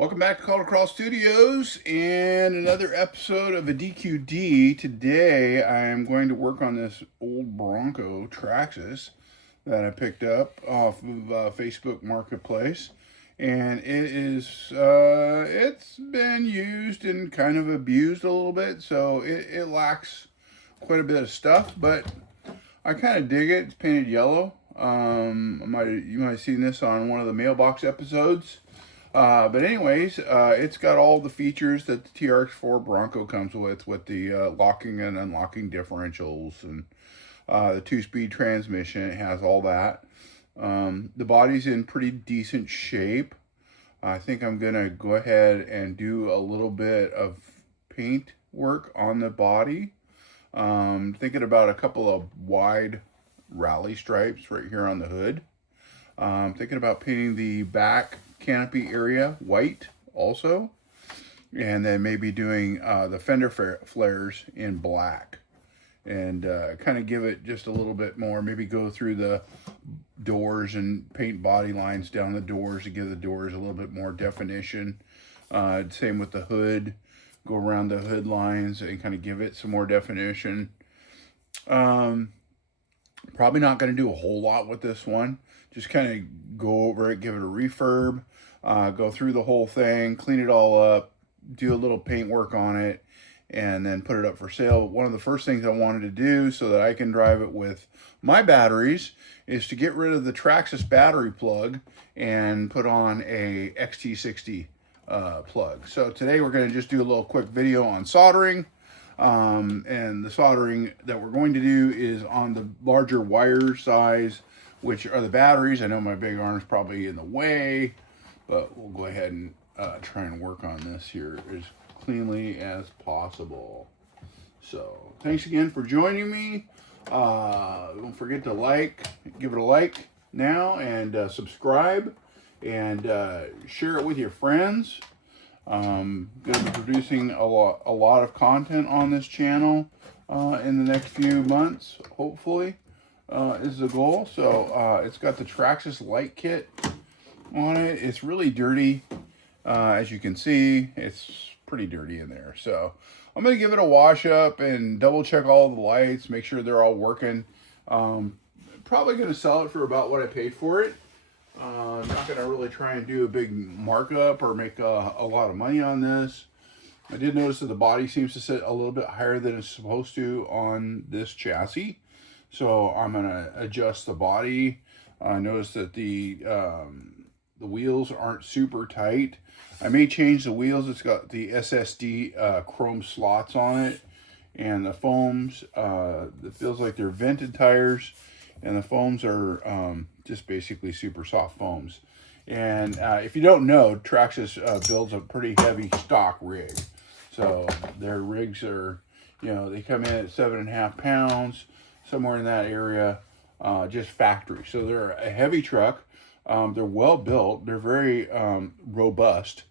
Welcome back to Color Crawl Studios and another episode of a DQD. Today I am going to work on this old Bronco Traxxas that I picked up off of Facebook Marketplace. And it's been used and kind of abused a little bit, so it lacks quite a bit of stuff, but I kind of dig it. It's painted yellow. You might have seen this on one of the mailbox episodes. But anyways, it's got all the features that the TRX4 Bronco comes with the locking and unlocking differentials and the 2-speed transmission. It has all that. The body's in pretty decent shape. I think I'm going to go ahead and do a little bit of paint work on the body. Thinking about a couple of wide rally stripes right here on the hood. Thinking about painting the back canopy area white also, and then maybe doing the fender flares in black, and kind of give it just a little bit more, maybe go through the doors and paint body lines down the doors to give the doors a little bit more definition. Same with the hood, go around the hood lines and kind of give it some more definition. Probably not going to do a whole lot with this one. Just kind of go over it, give it a refurb, go through the whole thing, clean it all up, do a little paint work on it, and then put it up for sale. One of the first things I wanted to do so that I can drive it with my batteries is to get rid of the Traxxas battery plug and put on a XT60 plug. So today we're going to just do a little quick video on soldering. And the soldering that we're going to do is on the larger wire size, which are the batteries. I know my big arm's probably in the way, but we'll go ahead and try and work on this here as cleanly as possible. So thanks again for joining me. Don't forget to give it a like now, and subscribe, and share it with your friends. Going to be producing a lot of content on this channel in the next few months, hopefully, is the goal. So it's got the Traxxas light kit on it. It's really dirty. As you can see, it's pretty dirty in there. So I'm going to give it a wash up and double check all the lights, make sure they're all working. Probably going to sell it for about what I paid for it. I'm not going to really try and do a big markup or make a lot of money on this. I did notice that the body seems to sit a little bit higher than it's supposed to on this chassis. So I'm going to adjust the body. I noticed that the wheels aren't super tight. I may change the wheels. It's got the SSD chrome slots on it. And the foams, it feels like they're vented tires. And the foams are just basically super soft foams. And if you don't know, Traxxas builds a pretty heavy stock rig. So their rigs are, they come in at 7.5 pounds, somewhere in that area, just factory. So they're a heavy truck. They're well built. They're very robust.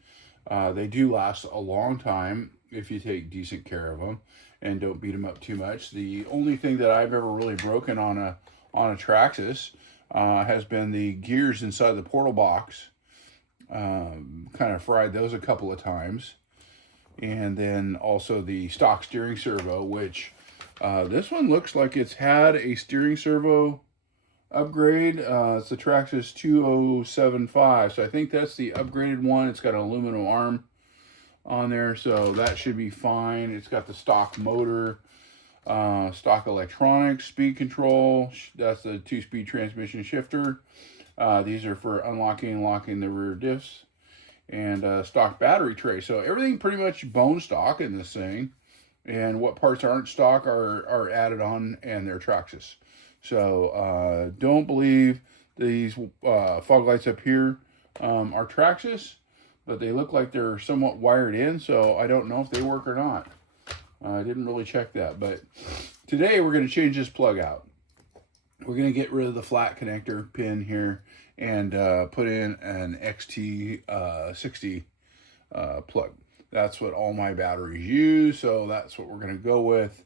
They do last a long time if you take decent care of them and don't beat them up too much. The only thing that I've ever really broken on a Traxxas has been the gears inside the portal box. Kind of fried those a couple of times. And then also the stock steering servo, which this one looks like it's had a steering servo upgrade. It's the Traxxas 2075. So I think that's the upgraded one. It's got an aluminum arm on there, so that should be fine. It's got the stock motor. Stock electronics, speed control, that's the 2-speed transmission shifter. These are for unlocking and locking the rear diffs, and stock battery tray. So everything pretty much bone stock in this thing, and what parts aren't stock are added on, and they're Traxxas. So don't believe these fog lights up here are Traxxas, but they look like they're somewhat wired in, so I don't know if they work or not. I didn't really check that, but today we're going to change this plug out. We're going to get rid of the flat connector pin here and put in an XT60 plug. That's what all my batteries use, so that's what we're going to go with.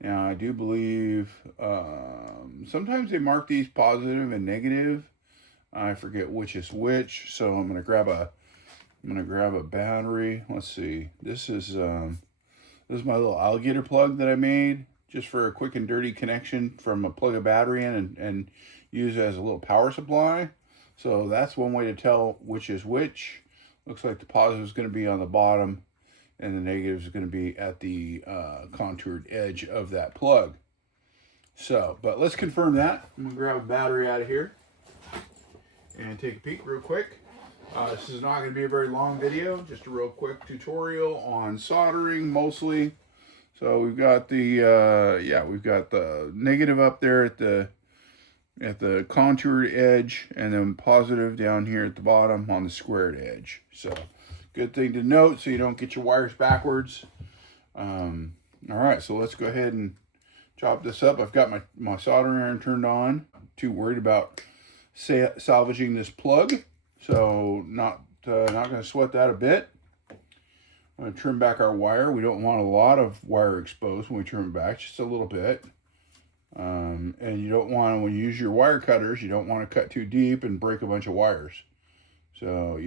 Now, I do believe sometimes they mark these positive and negative. I forget which is which, so I'm going to grab a I'm gonna grab a battery. Let's see. This is my little alligator plug that I made just for a quick and dirty connection from a plug a battery in and use it as a little power supply. So that's one way to tell which is which. Looks like the positive is going to be on the bottom and the negative is going to be at the contoured edge of that plug. So, but let's confirm that. I'm going to grab a battery out of here and take a peek real quick. This is not going to be a very long video, just a real quick tutorial on soldering mostly. So we've got the we've got the negative up there at the contoured edge, and then positive down here at the bottom on the squared edge. So good thing to note so you don't get your wires backwards. All right, so let's go ahead and chop this up. I've got my soldering iron turned on. I'm too worried about salvaging this plug, so not going to sweat that a bit. I'm going to trim back our wire. We don't want a lot of wire exposed when we trim it back, just a little bit. And you don't want to, when you use your wire cutters, you don't want to cut too deep and break a bunch of wires. So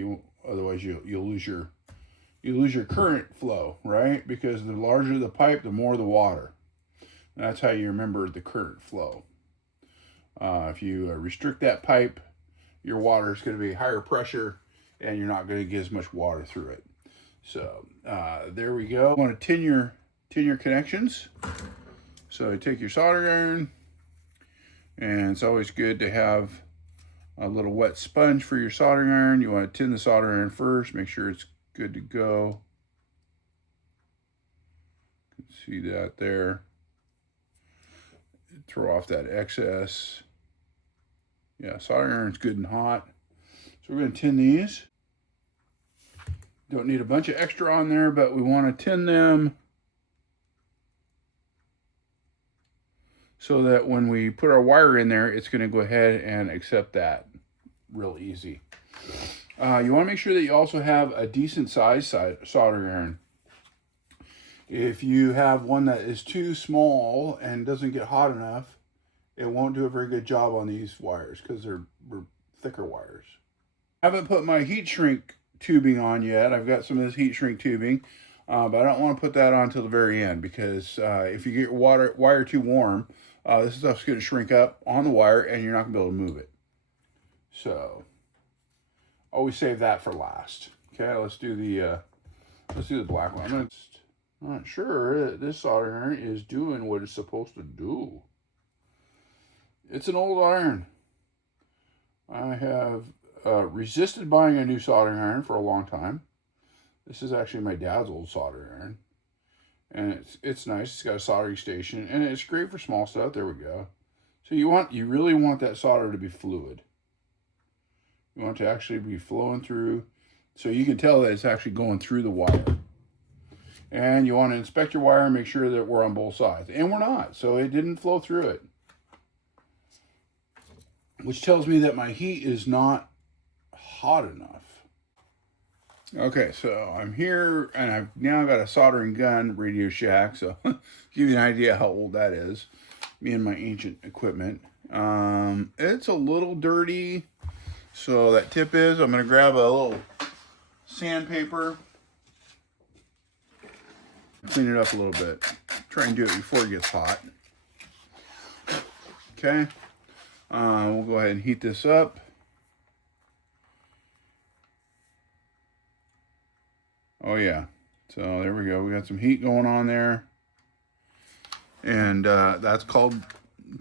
otherwise you'll lose your current flow, right? Because the larger the pipe, the more the water. And that's how you remember the current flow. If you restrict that pipe, your water is going to be higher pressure and you're not going to get as much water through it. So there we go. You want to tin your connections. So you take your soldering iron, and it's always good to have a little wet sponge for your soldering iron. You want to tin the soldering iron first, make sure it's good to go. You can see that there. Throw off that excess. Yeah, soldering iron's good and hot. So we're going to tin these. Don't need a bunch of extra on there, but we want to tin them so that when we put our wire in there, it's going to go ahead and accept that real easy. You want to make sure that you also have a decent size soldering iron. If you have one that is too small and doesn't get hot enough, it won't do a very good job on these wires because they're thicker wires. I haven't put my heat shrink tubing on yet. I've got some of this heat shrink tubing, but I don't want to put that on till the very end because if you get wire too warm, this stuff's going to shrink up on the wire and you're not going to be able to move it. So always save that for last. Okay, let's do the black one. I'm not sure that this soldering iron is doing what it's supposed to do. It's an old iron. I have resisted buying a new soldering iron for a long time. This is actually my dad's old soldering iron. And it's nice. It's got a soldering station. And it's great for small stuff. There we go. So you really want that solder to be fluid. You want it to actually be flowing through. So you can tell that it's actually going through the wire. And you want to inspect your wire and make sure that we're on both sides. And we're not. So it didn't flow through it. Which tells me that my heat is not hot enough. Okay, so I'm here and I've now got a soldering gun Radio Shack, so give you an idea how old that is. Me and my ancient equipment. It's a little dirty, so that tip is I'm going to grab a little sandpaper, clean it up a little bit. Try and do it before it gets hot. Okay, we'll go ahead and heat this up. Oh yeah, so there we go. We got some heat going on there. And that's called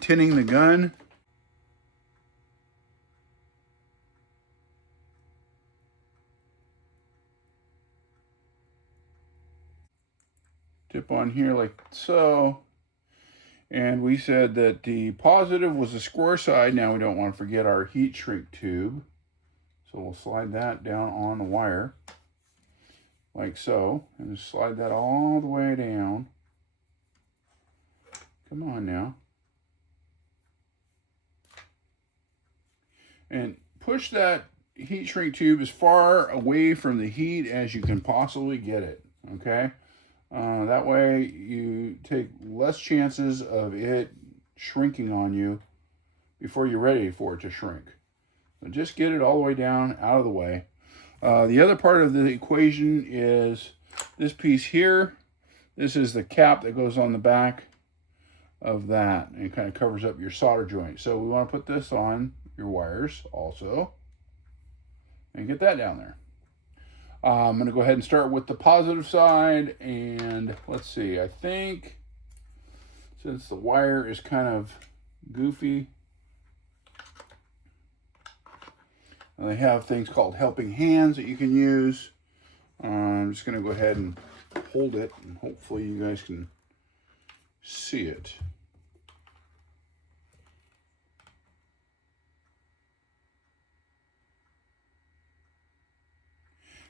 tinning the gun. Tip on here like so. And we said that the positive was the square side. Now we don't want to forget our heat shrink tube. So we'll slide that down on the wire. Like so, and just slide that all the way down. Come on now. And push that heat shrink tube as far away from the heat as you can possibly get it, okay? That way you take less chances of it shrinking on you before you're ready for it to shrink. So just get it all the way down, out of the way. The other part of the equation is this piece here. This is the cap that goes on the back of that, and it kind of covers up your solder joint. So we want to put this on your wires also and get that down there. I'm going to go ahead and start with the positive side, and let's see, I think since the wire is kind of goofy, and they have things called helping hands that you can use. I'm just going to go ahead and hold it, and hopefully you guys can see it.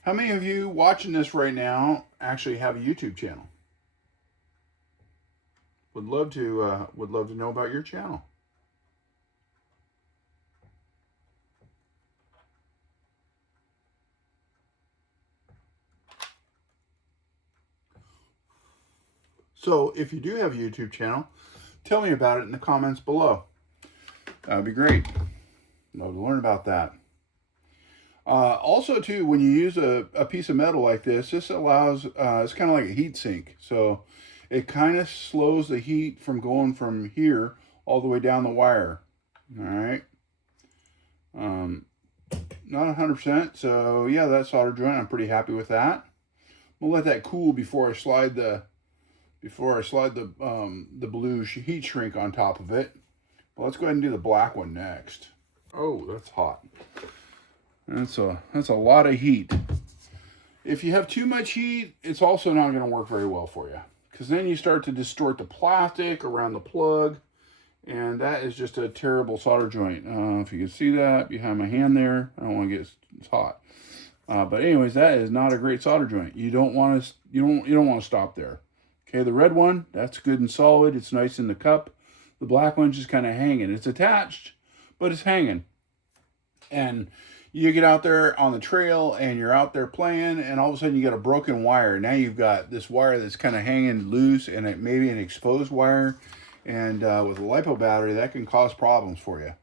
How many of you watching this right now actually have a YouTube channel? Would love to know about your channel. So if you do have a YouTube channel, tell me about it in the comments below. That'd be great. Love to learn about that. Also, too, when you use a piece of metal like this, this allows, it's kind of like a heat sink. So it kind of slows the heat from going from here all the way down the wire. All right. Not 100%. So yeah, that solder joint, I'm pretty happy with that. We'll let that cool before I slide the blue heat shrink on top of it. But let's go ahead and do the black one next. Oh, that's hot. That's a lot of heat. If you have too much heat, it's also not going to work very well for you, because then you start to distort the plastic around the plug, and that is just a terrible solder joint. If you can see that behind my hand there, I don't want to get it's hot. But anyways, that is not a great solder joint. You don't want to stop there. Okay, the red one, that's good and solid. It's nice in the cup. The black one's just kind of hanging. It's attached, but it's hanging. And you get out there on the trail and you're out there playing, and all of a sudden you get a broken wire. Now you've got this wire that's kind of hanging loose, and it may be an exposed wire. And with a LiPo battery, that can cause problems for you.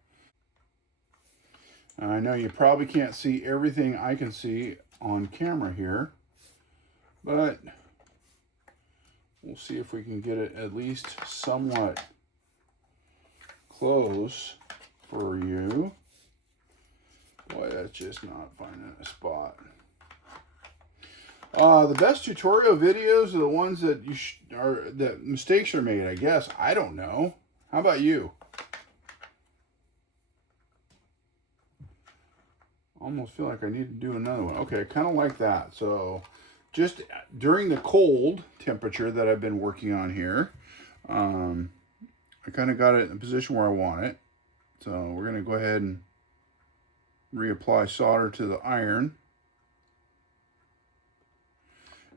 I know you probably can't see everything I can see on camera here, but we'll see if we can get it at least somewhat close for you. Boy, that's just not finding a spot. The best tutorial videos are the ones that that mistakes are made, I guess. I don't know. How about you? Almost feel like I need to do another one. Okay, kind of like that. So just during the cold temperature that I've been working on here, I kind of got it in a position where I want it. So we're going to go ahead and reapply solder to the iron.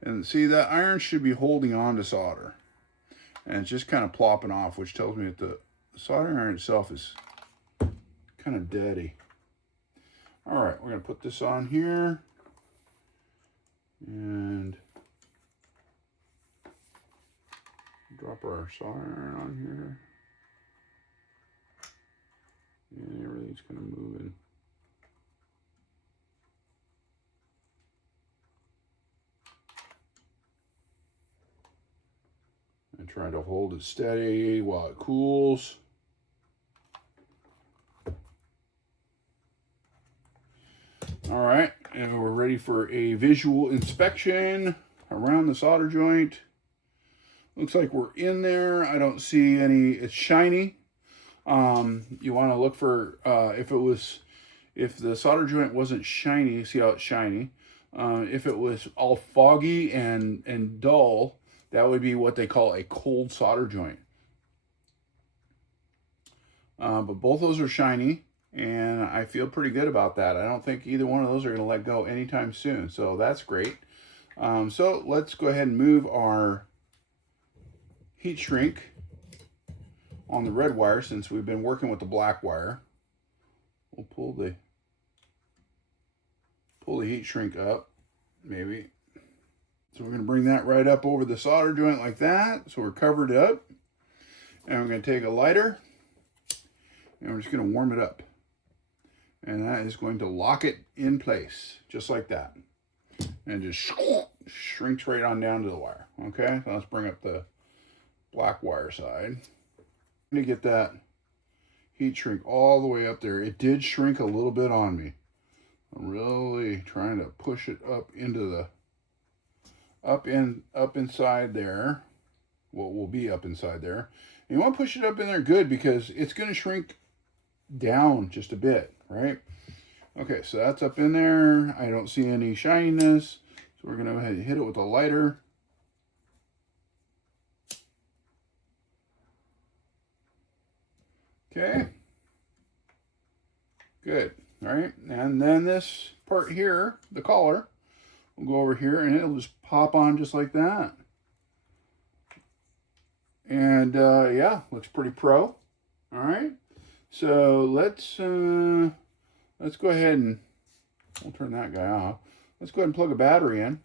And see, that iron should be holding on to solder. And it's just kind of plopping off, which tells me that the soldering iron itself is kind of deady. All right, we're going to put this on here. And drop our solder iron on here. And everything's kind of moving. And trying to hold it steady while it cools. All right, and we're ready for a visual inspection around the solder joint. Looks like we're in there. I don't see any, it's shiny. You want to look for, if the solder joint wasn't shiny, see how it's shiny. If it was all foggy and dull, that would be what they call a cold solder joint. But both those are shiny, and I feel pretty good about that. I don't think either one of those are going to let go anytime soon, so that's great. So let's go ahead and move our heat shrink on the red wire, since we've been working with the black wire. We'll pull the heat shrink up, maybe. So we're going to bring that right up over the solder joint like that. So we're covered up. And we're going to take a lighter, and we're just going to warm it up. And that is going to lock it in place, just like that. And just shrinks right on down to the wire. Okay, so let's bring up the black wire side. To get that heat shrink all the way up there. It did shrink a little bit on me. I'm really trying to push it up into the up inside there. What will be up inside there. And you want to push it up in there good, because it's going to shrink down just a bit, right? Okay, so that's up in there. I don't see any shininess, so we're going to go ahead and hit it with a lighter. Okay, good. All right, and then this part here, the collar, will go over here and it'll just pop on just like that. And yeah, looks pretty pro. All right, so let's go ahead and we'll turn that guy off. Let's go ahead and plug a battery in.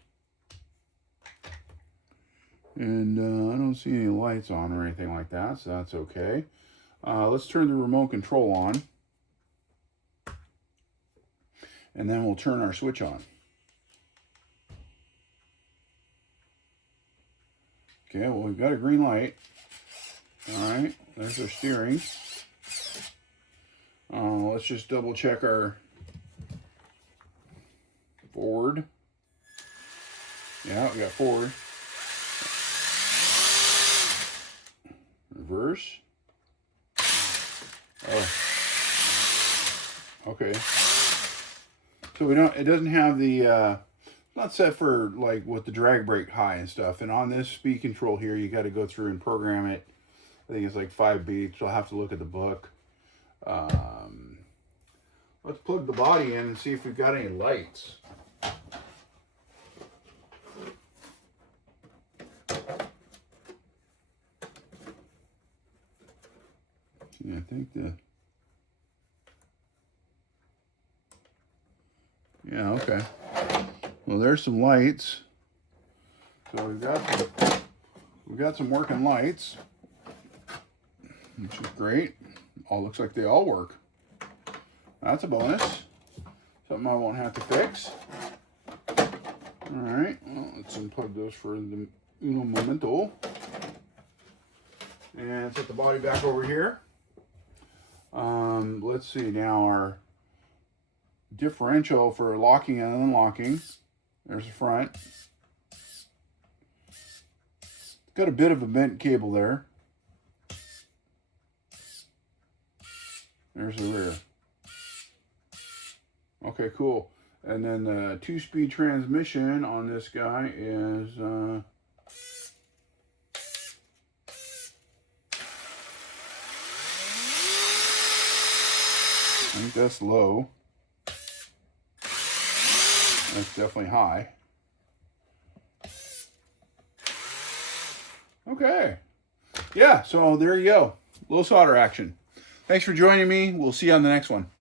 And I don't see any lights on or anything like that, so that's okay. Let's turn the remote control on. And then we'll turn our switch on. Okay, well, we've got a green light. All right, there's our steering. Let's just double check our forward. Yeah, we got forward. Reverse. Oh. Okay. So we don't, it doesn't have the, not set for like with the drag brake high and stuff. And on this speed control here, you got to go through and program it. I think it's like 5 beats. So I'll have to look at the book. Let's plug the body in and see if we've got any lights. Yeah, I think yeah, okay. Well, there's some lights. So we've got some working lights, which is great. All looks like they all work. That's a bonus. Something I won't have to fix. All right, well, let's unplug those for the uno momento. And set the body back over here. Let's see now our differential for locking and unlocking. There's the front. Got a bit of a bent cable there. There's the rear. Okay, cool. And then the 2-speed transmission on this guy is I think that's low. That's definitely high. Okay. Yeah, so there you go. Little solder action. Thanks for joining me. We'll see you on the next one.